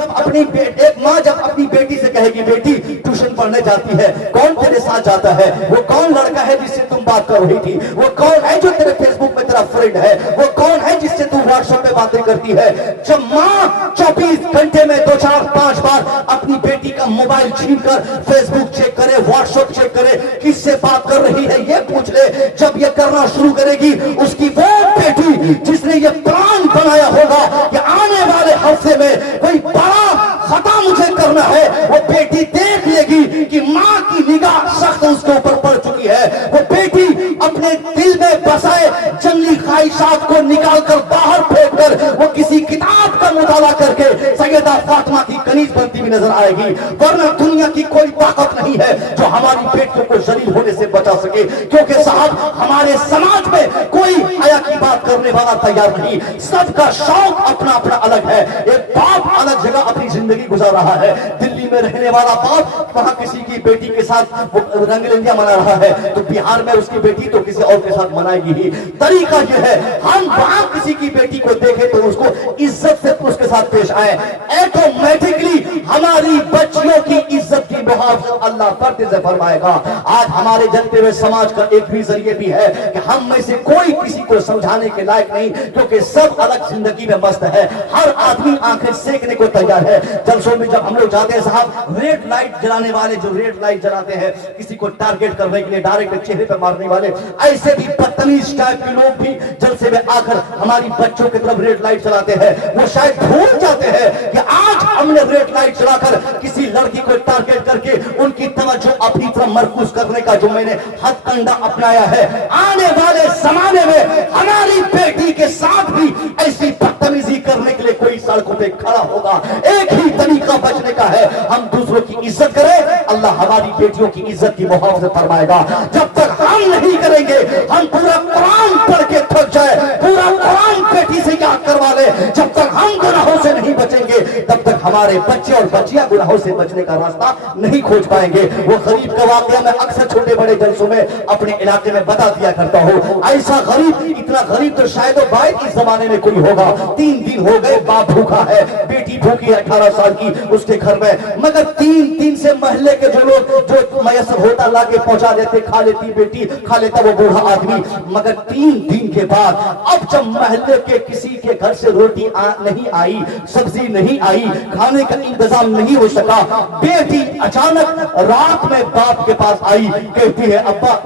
ایک ماں جب اپنی بیٹی سے کہے گی بیٹی ٹیوشن پڑھنے جاتی ہے، کون تیرے ساتھ جاتا ہے؟ وہ کون لڑکا ہے جس سے تم بات کر رہی تھی؟ وہ کون ہے جو تیرے فیس بک میں تیرا فرینڈ ہے؟ وہ کون ہے جس سے تم واٹس ایپ پہ باتیں کرتی ہے؟ جب ماں 24 گھنٹے میں 2 4 5 بار اپنی بیٹی کا موبائل چھین کر فیس بک چیک کرے، واٹس ایپ چیک کرے، کس سے بات کر رہی ہے یہ پوچھ لے، جب یہ کرنا شروع کرے گی اس کی وہ بیٹی جس نے یہ پلان بنایا ہوگا کہ آنے والے ہفتے میں کوئی بڑا خطا مجھے کرنا ہے، وہ بیٹی دیکھ لے گی کہ ماں کی نگاہ سخت اس کے اوپر پڑ چکی ہے، وہ بیٹی اپنے دل میں بسائے جنگلی خواہشات کو نکال کر باہر پھینک کر وہ کسی کتاب کا مطالعہ کر کے سیدہ فاطمہ کی کنیز بنتی ہوئی نظر آئے گی، ورنہ دنیا کی کوئی طاقت نہیں ہے جو ہماری بیٹیوں کو ذلیل ہونے سے بچا سکے، کیونکہ صاحب ہمارے سماج میں کوئی حیا کی بات کرنے والا تیار نہیں، سب کا شوق اپنا اپنا الگ ہے، ایک باپ الگ جگہ اپنی زندگی گزار رہا ہے، دلی میں رہنے والا باپ وہاں کسی کی بیٹی کے ساتھ رنگ رنگیاں منا رہا ہے، تو بہار میں اس کی بیٹی تو کسی اور کے ساتھ منائے گی ہی۔ طریقہ یہ ہے ہم وہاں کسی کی بیٹی کو دیکھیں تو اس کو عزت سے اس کے ساتھ پیش آئے، ایٹومیٹکلی ہماری بچیوں کی عزت کی محافظت اللہ پردے سے فرمائے گا۔ آج ہمارے جلتے ہوئے سماج کا ایک بھی ذریعہ بھی ہے کہ ہم میں سے کوئی کسی کو سمجھانے کے لائق نہیں، کیونکہ سب الگ زندگی میں مست ہے، ہر آدمی آنکھیں سیکنے کو تیار ہے۔ جلسوں میں جب ہم لوگ جاتے ہیں صاحب، ریڈ لائٹ جلانے والے جو ریڈ لائٹ جلاتے ہیں کسی کو ٹارگٹ کرنے کے لیے، ڈائریکٹ چہرے پر مارنے والے، ایسے بھی بدتمیز ٹائپ کے لوگ بھی جلسے میں آ کر ہماری بچوں کی طرف ریڈ لائٹ چلاتے ہیں، وہ شاید بھول جاتے ہیں کہ آج ہم نے ریڈ لائٹ چلا کر کسی لڑکی کو ٹارگٹ کر کے ان کی توجہ اپنی طرف مرکوز کرنے کا جو میں نے ہتھ کنڈا اپنایا ہے، آنے والے زمانے میں ہماری بیٹی کے ساتھ بھی ایسی بدتمیزی کرنے کے لیے کوئی سڑکوں پہ کھڑا ہوگا۔ ایک ہی طریقہ بچنے کا ہے، ہم دوسروں کی عزت کریں، اللہ ہماری بیٹیوں کی عزت کی محافظت فرمائے گا۔ جب تک ہم نہیں کریں گے، ہم پورا قرآن پڑھ کے تھک جائے، پورا قرآن بیٹی سے یاد کروا لے، جب تک ہم گناہوں سے نہیں بچیں گے تب تک ہمارے بچے اور بچیاں گناہوں سے بچنے کا راستہ نہیں کھوج پائیں گے۔ وہ غریب کا واقعہ میں اکثر چھوٹے بڑے جلسوں میں اپنے علاقے میں بتا دیا کرتا ہوں، ایسا غریب، اتنا غریب تو شاید و باید اس زمانے میں کوئی ہوگا، 3 دن ہو گئے باپ بھوکا ہے، بیٹی بھوکی ہے 18 سال کی اس کے گھر میں، مگر 3 دن سے محلے کے جو لوگ جو میسر ہوتا لا کے پہنچا دیتے، کھا لیتی بیٹی، کھا لیتا وہ بوڑھا آدمی، مگر 3 دن کے بعد اب جب محلے کے کسی کے گھر سے روٹی نہیں آئی، سبزی نہیں آئی، کھانے کا انتظام نہیں ہو سکا، بیٹی اچانک رات میں باپ کے پاس آئی، کہتی ہے ابا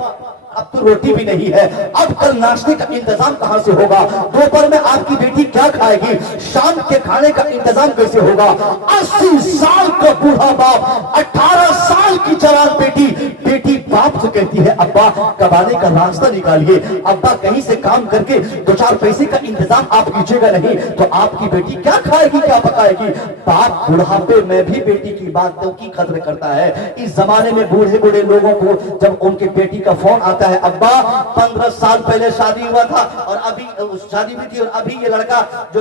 اب تو روٹی بھی نہیں ہے، اب کل ناشتے کا انتظام کہاں سے ہوگا؟ دوپہر میں آپ کی بیٹی کیا کھائے گی؟ شام کے کھانے کا انتظام کیسے ہوگا؟ 80 سال کا بوڑھا باپ، 18 سال کی جوان بیٹی باپ سے کہتی ہے ابا کمانے کا راستہ نکالیے، ابا کہیں سے کام کر کے 2-4 پیسے کا انتظام آپ کیجیے گا، نہیں تو آپ کی بیٹی کیا کھائے گی، کیا پکائے گی؟ باپ بڑھاپے میں بھی بیٹی کی باتوں کی قدر کرتا ہے۔ اس زمانے میں بوڑھے بوڑھے لوگوں کو جب ان کی بیٹی کا فون آتا ہے، ابا 15 سال پہلے شادی ہوا تھا اور ابھی شادی بھی تھی اور ابھی یہ لڑکا جو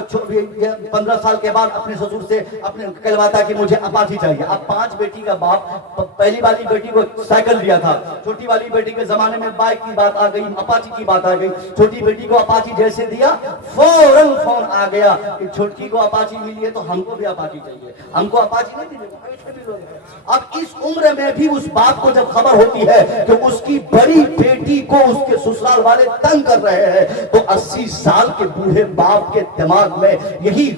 15 سال کے بعد اپنے سسر سے اپنے کہلواتا ہے کہ مجھے اپاچی چاہیے۔ اب 5 بیٹی کا باپ، پہلی والی بیٹی کو سائیکل دیا تھا، چھوٹی والی بیٹی کے زمانے میں بائک کی بات آ گئی، اپاچی کی بات آ گئی، چھوٹی بیٹی کو اپاچی جیسے دیا فوراً فون آ گیا کہ چھوٹی کو اپاچی ملی ہے تو ہم کو بھی اپاچی چاہیے، ہم کو اپاچی نہیں ملے۔ اب اس عمر میں بھی اس بات کو جب خبر ہوتی ہے کہ اس کی بڑی بیٹی کو اس کے سسرال والے تنگ کر رہے ہیں تو 80 سال کے بوڑھے باپ کے دماغ میں یہی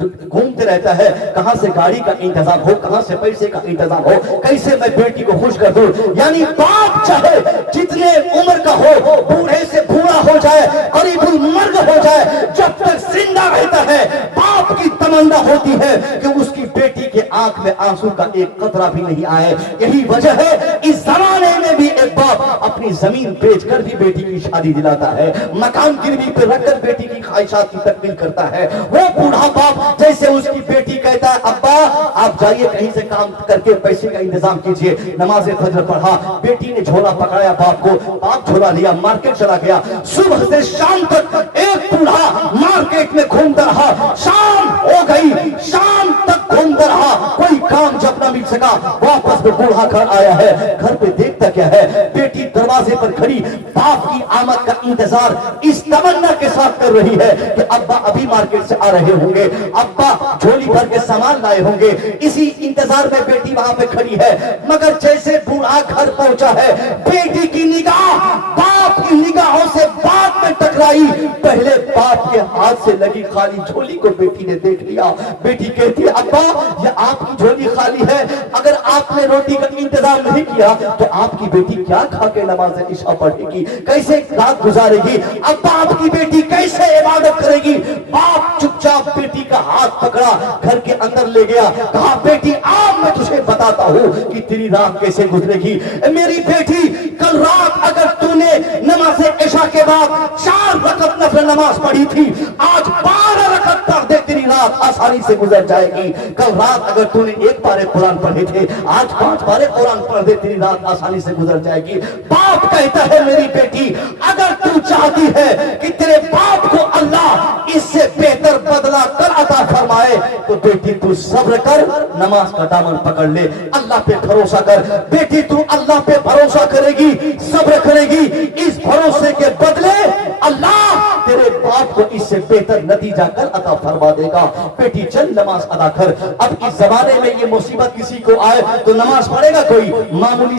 گھومتے رہتا ہے، کہاں سے گاڑی کا انتظام ہو، کہاں سے پیسے کا انتظام ہو، کیسے میں بیٹی کو خوش کر دوں۔ یعنی باپ چاہے جتنے عمر کا ہو، بوڑھے سے بوڑھا ہو جائے، قریب المرگ ہو جائے، جب تک زندہ رہتا ہے باپ کی تمنا ہوتی ہے کہ اس کی بیٹی کے آنکھ میں آنسو کا ایک قطرہ بھی نہیں آئے۔ یہی وجہ ہے اس زمانے میں بھی ایک باپ اپنی زمین بیچ کر بھی بیٹی کی شادی دلاتا ہے، مکان گروی پہ رکھ کر بیٹی کی خواہشات کی تکمیل کرتا ہے۔ وہ بوڑھا باپ جیسے اس کی بیٹی کہتا ہے ابا آپ جائیے کہیں سے کام کر کے پیسے کا انتظام کیجئے، نماز فجر پڑھا، بیٹی نے جھولا پکڑایا باپ کو، باپ جھولا لیا، مارکیٹ چلا گیا، صبح سے شام تک ایک بوڑھا مارکیٹ میں گھومتا رہا، شام ہو گئی، شام تک گھومتا رہا، کوئی کام جب نہ مل سکا، واپس میں بوڑھا گھر آیا ہے، گھر پہ دیکھتا کیا ہے، بیٹی دروازے दरवाजे पर खड़ी बाप की आमद का इंतजार इस तमन्ना के साथ कर रही है कि अब्बा अभी मार्केट से आ रहे होंगे, अब्बा झोली भर के सामान लाए होंगे। इसी इंतजार में बेटी वहां पे खड़ी है, मगर जैसे बूढ़ा घर पहुंचा है, बेटी की निगाह बाप की निगाहों से बात में टकराई। पहले बाप के हाथ से लगी खाली झोली को बेटी ने देख लिया। बेटी कहती है, अब्बा ये आपकी झोली खाली है, अगर आपने रोटी का इंतजाम नहीं किया तो आपकी बेटी क्या खा के नमाज इशा पढ़ेगी, कैसे रात गुजारेगी, अब्बा आपकी बेटी कैसे इबादत करेगी। बाप चुपचाप बेटी का हाथ पकड़ा, घर के अंदर ले गया, कहा बेटी आज मैं तुझे बताता हूं कि तेरी रात कैसे गुजरेगी। मेरी बेटी कल रात अगर तूने नमाज इशा के बाद 4 रकत नफल नमाज पढ़ी थी, आज 12 रकत पढ़ दे, तेरी रात आसानी से गुजर जाएगी। कल रात अगर तूने 1 पारे कुरान पढ़े थे, आज 5 पारे कुरान पढ़ दे, तेरी रात आसानी से गुजर जाएगी। बाप कहता है मेरी बेटी अगर तू चाहती है कि तेरे बाप को अल्लाह इससे बेहतर बदला कर अता फरमाए तो बेटी तू सब्र कर, नमाज का दामन पकड़ ले, अल्लाह पे भरोसा कर। बेटी तू अल्लाह पे भरोसा करेगी, सब्र करेगी, इस भरोसे के बदले अल्लाह तेरे बाप को इससे बेहतर नतीजा कर अता फरमा देगा। बेटी चल नमाज अदा कर। अब इस जमाने में ये मुसीबत किसी को आए तो नमाज पढ़ेगा कोई? मामूली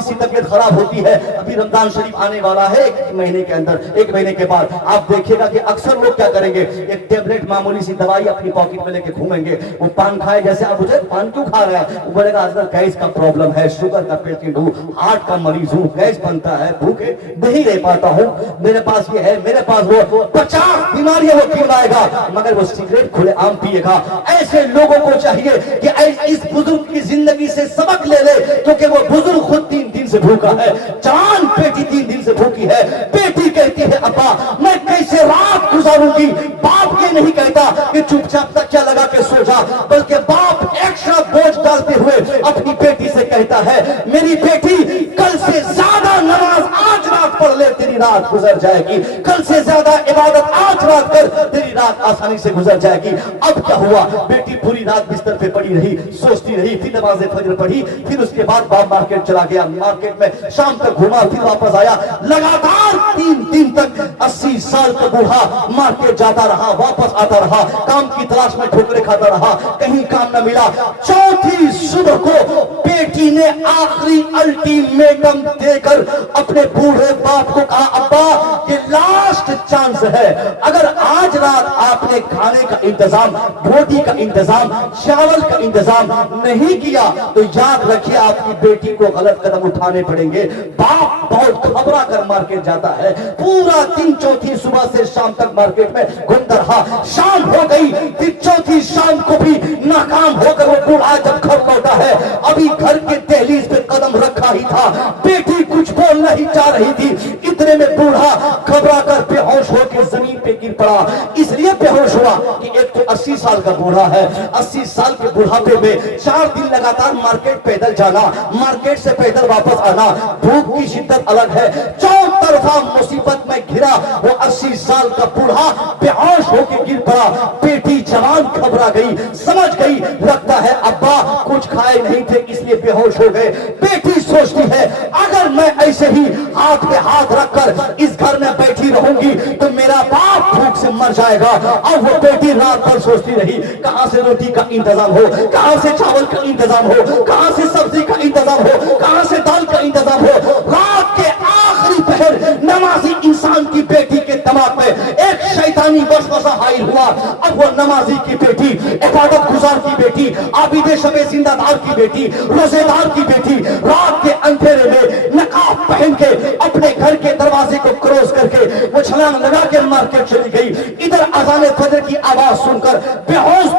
सी तबीयत खराब होती है, अभी रमजान शरीफ आने वाला है, 1 महीने के अंदर, 1 महीने के बाद आप देखिएगा कि अक्सर लोग क्या करेंगे, एक टेबलेट मामूली सी दवाई अपनी पॉकेट में लेके घूमेंगे। वो पान खाए, जैसे आप पूछे पान क्यों खा रहा है, वो बोलेगा अगर गैस का प्रॉब्लम है, शुगर का पेशेंट हूँ, हार्ट का मरीज हूँ, गैस बनता है, भूखे नहीं रह पाता हूँ, मेरे पास ये है, मेरे पास वो, 50 बीमारियां वो क्यों लाएगा, मगर वो सिगरेट खुले आम पिएगा। ऐसे लोगों को चाहिए कि इस बुजुर्ग की जिंदगी से सबक ले ले, क्योंकि वो बुजुर्ग खुद 3 दिन से भूखा है, जान बेटी 3 दिन से भूखी है। बेटी कहती है अब्बा मैं कैसे रात गुजारूंगी। बाप ये नहीं कहता कि चुपचाप तकिया लगा के सो जा, बल्कि बाप एक्स्ट्रा बोझ डालते हुए अपनी बेटी से कहता है मेरी बेटी कल से ज्यादा नमाज आज रात पढ़ ले, तेरी रात गुजर जाएगी, कल से ज्यादा इबादत आज रात कर, तेरी रात आसानी से गुजर जाएगी। अब क्या हुआ, बेटी पूरी रात बिस्तर पे पड़ी रही, सोचती रही, फिर नमाज फजर पढ़ी, फिर उसके बाद बाप मार्केट चला गया, मार्केट में शाम तक घूमा, फिर वापस आया। लगातार 3 दिन तक 80 साल का बूढ़ा मार्केट जाता रहा, वापस आता रहा, काम की तलाश में ठोकरे खाता रहा, कहीं काम न मिला। चौथी सुबह को बेटी ने आखिरी अल्टीमेटम देकर अपने बूढ़े बाप को कहा अब्बा ये लास्ट चांस है, अगर आज रात आपने खाने का इंतजाम, रोटी का इंतजाम, चावल का इंतजाम नहीं किया तो याद रखिए आपकी बेटी को गलत कदम उठाने पड़ेंगे। बाप बहुत घबरा कर मार्केट जाता है, पूरा दिन चौथी सुबह से शाम तक मार्केट में घूमता रहा। शाम हो गई, फिर चौथी शाम को भी नाकाम होकर वो बूढ़ा जब घर लौटा है, अभी घर के दहलीज पे कदम रखा ही था, बेटी कुछ बोल नहीं चाह रही थी, इतने में बूढ़ा घबरा कर बेहोश होकर जमीन पे गिर पड़ा। इसलिए बेहोश हुआ कि एक तो 80 साल का बूढ़ा है, 80 साल के बुढ़ापे में 4 दिन लगातार मार्केट पैदल जाना, मार्केट से पैदल वापस आना, भूख की शिद्दत अलग है, चौतरफा मुसीबत में घिरा वो 80 साल का बूढ़ा बेहोश होकर गिर पड़ा। बेटी जवान घबरा गई, समझ गई लगता है अब्बा कुछ खाए नहीं थे इसलिए बेहोश हो गए। बेटी सोचती है अगर मैं ऐसे ही हाथ पे हाथ रखकर इस घर में बैठी रहूंगी तो मेरा बाप भूख से मर जाएगा। अब वो बेटी रात भर सोचती रही कहां से रोटी का इंतजाम हो, कहां से चावल का इंतजाम हो, कहां से सब्जी का इंतजाम हो, कहां से दाल का इंतजाम हो। रात के आखिरी पहर नमाजी इंसान की बेटी के दिमाग में एक शैतानी वसवसा हाइल हुआ। अब वो नमाजी की बेटी, इबादत गुजार की बेटी, आबिदे शबे जिंदादार की बेटी, रोजेदार की बेटी रात के अंधेरे में नकाब पहन के अपने घर के दरवाजे को क्रॉस करके वो छलांग लगा के मार्केट चली गई। इधर अज़ान फजर की आवाज सुनकर बेहोश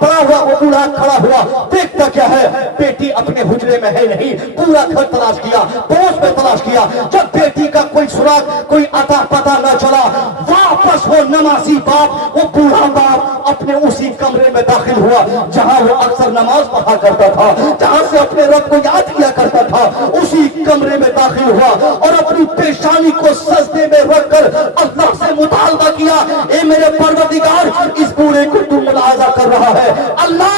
पड़ा हुआ वो बूढ़ा खड़ा हुआ, देखता क्या है बेटी अपने हुजरे में है नहीं, पूरा घर तलाश किया, पड़ोस में तलाश किया, जब बेटी का कोई सुराग, कोई अता पता न चला, वापस वो नमाजी बाप, वो बूढ़ा बाप अपने उसी कमरे में दाखिल हुआ जहां वो अक्सर नमाज पढ़ा करता था, जहां से अपने रब को याद किया करता था। उसी कमरे में दाखिल हुआ और अपनी पेशानी को सजदे में रखकर अल्लाह से मुतालबा किया, ए मेरे परवरदिगार इस बूढ़े को तू मुलाजा कर रहा है, अल्लाह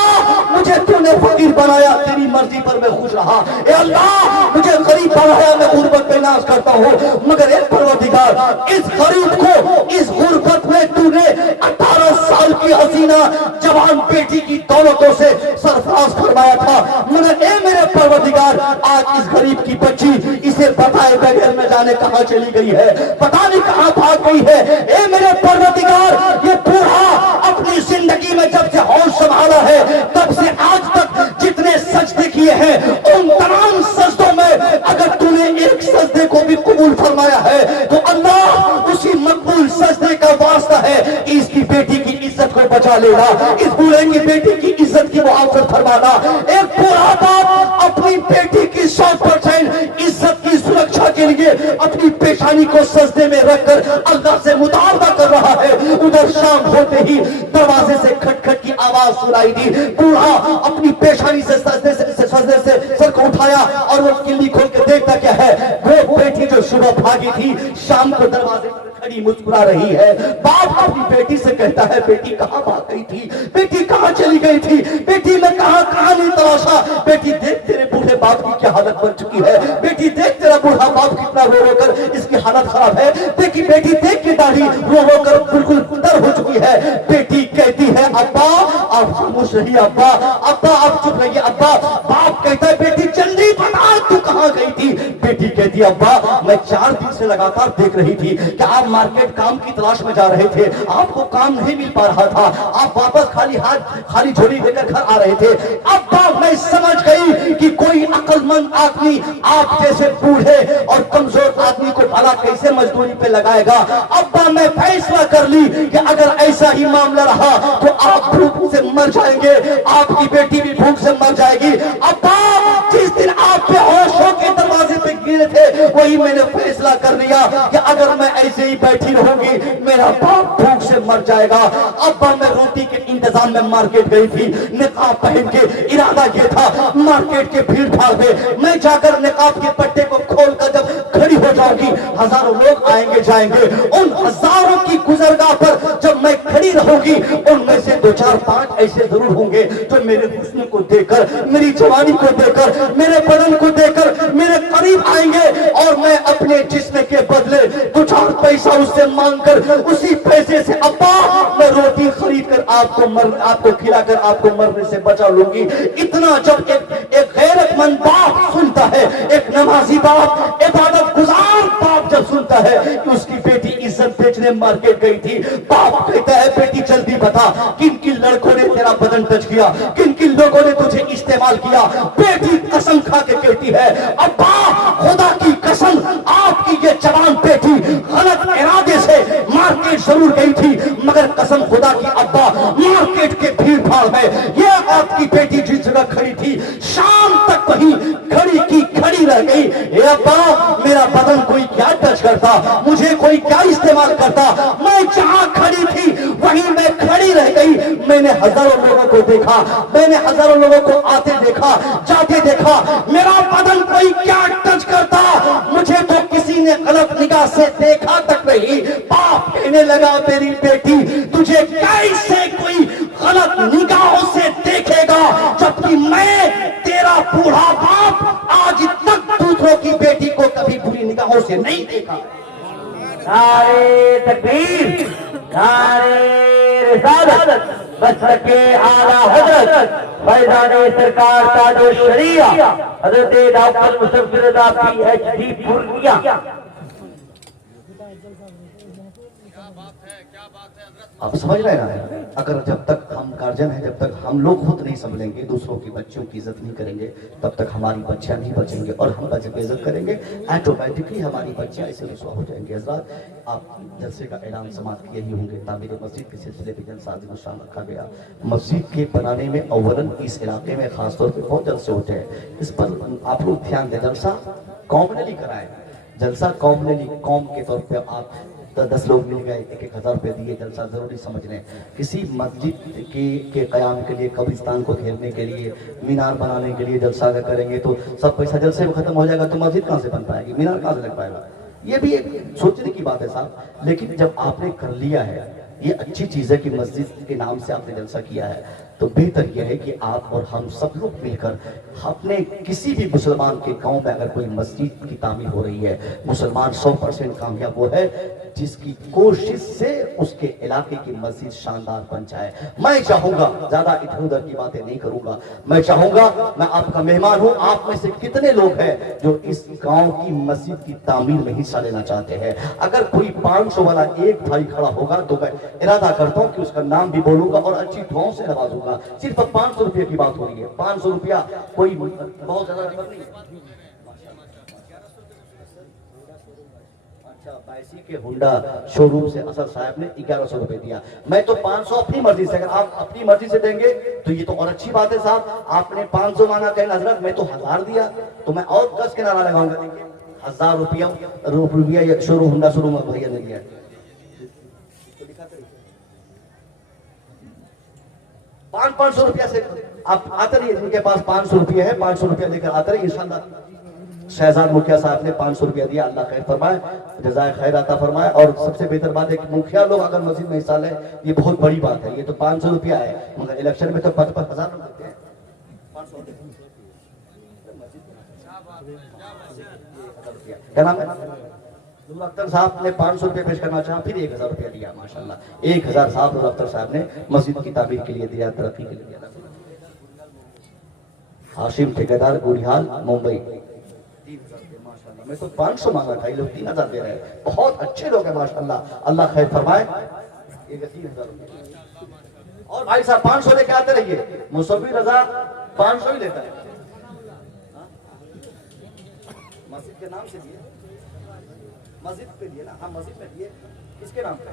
मुझे तूने फकीर बनाया, तेरी मर्जी पर मैं खुश रहा। ए अल्लाह, मुझे गरीब बनाया, मैं गुर्बत में नाज करता हूँ, मगर एक परवरदिगार, इस गरीब को इस गुर्बत में तूने 18 साल की हसीना जवान बेटी की दौलतों से सरफराज फरमाया था, मगर ए मेरे परवरदिगार, आज इस गरीब की बच्ची इसे बताए बगैर न जाने कहां चली गई है, पता नहीं कहां भाग गई है। ए मेरे परवरदिगार, ये बूढ़ा अपनी जिंदगी में जब से होश संभाला है तब से आज तक जितने सजदे किए हैं, उन तमाम सजदों में अगर तूने एक सजदे को भी कबूल फरमाया है तो अल्लाह उसी मकबूल सजदे का वास्ता है कि इसकी बेटी की इज्जत को बचा लेना, इस बूढ़े की बेटी की इज्जत की मुआवजत फरमाना। एक बूढ़ा बाप अपनी बेटी की 100% इज्जत की सुरक्षा के लिए अपनी पेशानी को सजदे में रखकर अल्लाह से मुतालबा कर रहा है। उधर शाम होते ही दरवाजे से खटखट की आवाज सुनाई दी। बूढ़ा अपनी पेशानी से सजदे से सर को उठाया और वो किल्ली खोल के देखता क्या है, वो बेटी जो सुबह भागी थी शाम को दरवाजे पर खड़ी मुस्कुरा रही है। बाप अपनी बेटी से कहता है, बेटी कहां भाग गई थी, बेटी कहां चली गई थी, बेटी मैं कहां नहीं तलाशा, बेटी देख तेरे बूढ़े बाप की क्या हालत बन चुकी है, बेटी देख तेरा बूढ़ा बाप कितना रो रो कर इसकी हालत खराब है, देखी बेटी देख के दाढ़ी रो रो कर बिल्कुल तर हो चुकी है। बेटी कहती है, अब्बा आप खामोश रहिए, अब्बा अब्बा आप चुप रहिए अब्बा। बाप कहता है, बेटी जल्दी बता तू कहां गई थी। बेटी कहती है, अब्बा मैं 4 दिन से लगातार देख रही थी कि आप मार्केट काम की तलाश में जा रहे थे, आपको काम नहीं मिल पा रहा था, आप वापस खाली हाथ खाली झोली लेकर घर आ रहे थे। अब्बा मैं समझ गई कि कोई अक्लमंद आदमी आप जैसे बूढ़े और कमजोर आदमी को भला कैसे मजदूरी पे लगाएगा। अब्बा मैं फैसला कर ली कि अगर ऐसा ही मामला रहा तो आप भूख से मर जाएंगे, आपकी बेटी भी भूख से मर जाएगी। अब्बा जिस दिन आप बेहोश होकर दरवाजे पे गिरे थे वही मैंने फैसला कर लिया कि अगर मैं ऐसे ही बैठी रहूंगी मेरा बाप भूख से मर जाएगा। अब्बा मैं रोटी के इंतजाम में मार्केट गई थी, निकाब पहन के इरादा ये था मार्केट के भीड़ भाड़ में मैं जाकर निकाब के पट्टे को खोलकर जब खड़ी हो जाऊंगी हजारों लोग आएंगे जाएंगे, उन हजारों की गुजरगाह पर जब मैं खड़ी रहूंगी उनमें से 2 4 5 ऐसे जरूर होंगे जो मेरे हुस्न को देखकर, मेरी जवानी को देखकर, मेरे बदन को देखकर मेरे करीब आएंगे और मैं अपने जिस्म के बदले 2 4 पैसा उससे मांगकर उसी पैसे से अब्बा मैं रोटी खरीद कर आपको खिलाकर आपको मरने से बचा लूंगी। इतना जब एक गैरतमंद बाप सुनता है, एक नमाजी बाप, इबादत गुजार बाप जब सुनता है कि उसकी बेटी इज्जत बेचने मार्केट गई थी, बाप कहता है, बेटी जल्दी बता किन किन लड़कों ने तेरा बदन टच किया, किन किन लोगों ने तुझे इस्तेमाल किया। बेटी कसम खा के कहती है, अब्बा खुदा की कसम आपकी ये जवान बेटी गलत इरादे से मार्केट जरूर गई थी, मगर कसम खुदा की अब्बा मार्केट के भीड़ भाड़ में ये आपकी बेटी जिस जगह खड़ी थी शाम तक वही खड़ी की खड़ी रह गई। ए अब्बा मेरा बदन कोई क्या टच करता, मुझे कोई क्या इस्तेमाल करता, मैं जहां खड़ी थी वहीं मैं खड़ी रह गई। मैंने हजारों लोगों को देखा, मैंने हजारों लोगों को आते देखा जाते देखा, मेरा बदन कोई क्या टच करता, मुझे तो किसी ने गलत निगाह से देखा तक नहीं। बाप कहने लगा, मेरी बेटी तुझे कैसे कोई गलत निगाहों से देखेगा जबकि मैं तेरा बूढ़ा बाप आज तक दूसरों की बेटी को कभी बुरी निगाहों से नहीं देखा। नारे तकबीर, नारे रिसालत, बसके आला हजरत फैजाने सरकार ताजो शरिया हजरत डॉक्टर मुस्तफा PhD पूर्णिया। आप समझ रहे हैं ना, अगर जब तक हम गार्जियन हैं, जब तक हम लोग खुद नहीं संभलेंगे, दूसरों की बच्चियों की इज्जत नहीं करेंगे, तब तक हमारी बच्चियां नहीं बचेंगे और हम बच्चे की इज्जत करेंगे ऑटोमेटिकली हमारी बच्चियां ऐसे रुसवा हो जाएंगी। हज़रात आप जलसे का ऐलान समाप्त किए ही होंगे, तामीर मस्जिद के सिलसिले में जलसा आज शाम रखा गया। मस्जिद के बनाने में अव्वलन इस इलाके में खासतौर पर बहुत जलसे होते हैं, इस पर आप लोग ध्यान दें। जलसा कॉमनली कराएं, जलसा कॉमनली कौम के तौर पर आप 10 लोग मिल गए, 1,000 रुपए दिए, जलसा जरूरी समझ लें। किसी मस्जिद के कयाम के लिए, कब्रिस्तान को घेरने के लिए, मीनार बनाने के लिए जलसा अगर करेंगे तो सब पैसा जलसे में खत्म हो जाएगा, तो मस्जिद कहाँ से बन पाएगी, मीनार कहाँ से लग पाएगा। ये भी एक सोचने की बात है साहब। लेकिन जब आपने कर लिया है, ये अच्छी चीज है कि मस्जिद के नाम से आपने जलसा किया है, तो बेहतर यह है कि आप और हम सब लोग मिलकर अपने किसी भी मुसलमान के गांव में अगर कोई मस्जिद की तामीर हो रही है, मुसलमान 100% कामयाब वो है जिसकी कोशिश से उसके इलाके की मस्जिद शानदार बन जाए। मैं चाहूंगा, ज्यादा इधर उधर की बातें नहीं करूंगा, मैं चाहूंगा, मैं आपका मेहमान हूं, आप में से कितने लोग हैं जो इस गांव की मस्जिद की तामीर में हिस्सा लेना चाहते हैं? अगर कोई 500 वाला एक भाई खड़ा होगा तो मैं इरादा करता हूं कि उसका नाम भी बोलूंगा और अच्छी दुआओं से नवाजूंगा। सिर्फ 500 रुपये की बात हो रही है, 500 रुपया कोई बहुत ज्यादा रकम नहीं। अच्छा, बैसी के हुंडा शोरूम से असद साहब ने 1100 रुपए दिया। मैं तो 500 अपनी मर्जी से, अगर आप अपनी मर्जी से देंगे तो ये तो और अच्छी बात है साहब। आपने 500 मांगा, कहें हजरत मैं तो 1000 दिया, तो मैं और 10 के नारा लगाऊंगा। देखिए 1000 रुपया शोरूम हुंडा शोरूम भैया ने दिया। 500 रुपया से आप आते रहिए, जिनके पास 500 रुपया है 500 रुपया लेकर आते रहिए। इंशाअल्लाह शहजाद मुखिया साहब ने 500 रुपया दिया, अल्लाह खैर फरमाए, जज़ाए खैर अता फरमाए। और सबसे बेहतर बात है कि मुखिया लोग अगर मस्जिद में हिस्सा लें, ये बहुत बड़ी बात है। ये तो 500 रुपया है, मगर इलेक्शन में तो 50,000 लोग देते हैं। क्या नाम है? नूर अख्तर साहब ने 500 रुपये पेश करना चाहा, फिर 1000 रुपया दिया। माशाल्लाह 1000 साहब नूर अख्तर साहब ने मस्जिद की तामीर के लिए दिया, तरक्की के लिए दिया। हाशिम ठेकेदार गुड़ियाल मुंबई 3000 रुपये। माशाल्लाह मैं तो 500 मांगा था, ये लोग 3000 दे रहे हैं। बहुत अच्छे लोग हैं माशाल्लाह, अल्लाह खैर फरमाए। ये 3000 रुपये। और भाई साहब 500 लेके आते रहिए। मुसव्विर रजा 500 ही लेता है। मस्जिद के नाम से दिए, मस्जिद पे दिए ना? हाँ मस्जिद में दिए। किसके नाम पे?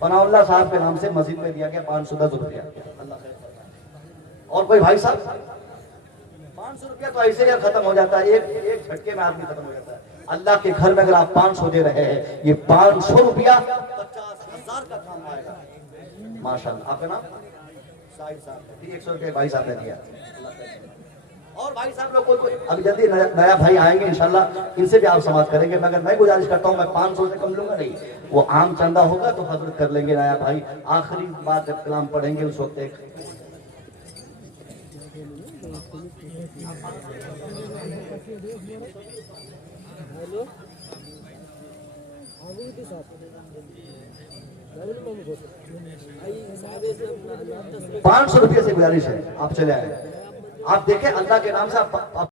पनाउल्लाह साहब के नाम से मस्जिद में दिया गया 510 रुपया। अल्लाह खैर फरमाए। और कोई भाई साहब 500 रुपया तो ऐसे ही खत्म हो जाता है, एक झटके में आदमी खत्म हो जाता है। अल्लाह के घर में अगर आप 500 दे रहे हैं, ये 500 रुपया 50,000 का काम आएगा। माशाल्लाह। आपका नाम? साहिब साहब। 100 रुपये भाई साहब ने दिया। और भाई साहब लोग कोई अभी जल्दी नया भाई आएंगे इंशाल्लाह, इनसे भी आप समाप्त करेंगे। मगर मैं गुजारिश करता हूं, मैं 500 से कम लूंगा नहीं। वो आम चंदा होगा तो हजरत कर लेंगे नया भाई। आखिरी बार जब कलाम पढ़ेंगे उस वक्त एक ₹500 से गुजारिश है, आप चले आए। आप देखें अल्लाह के नाम से आप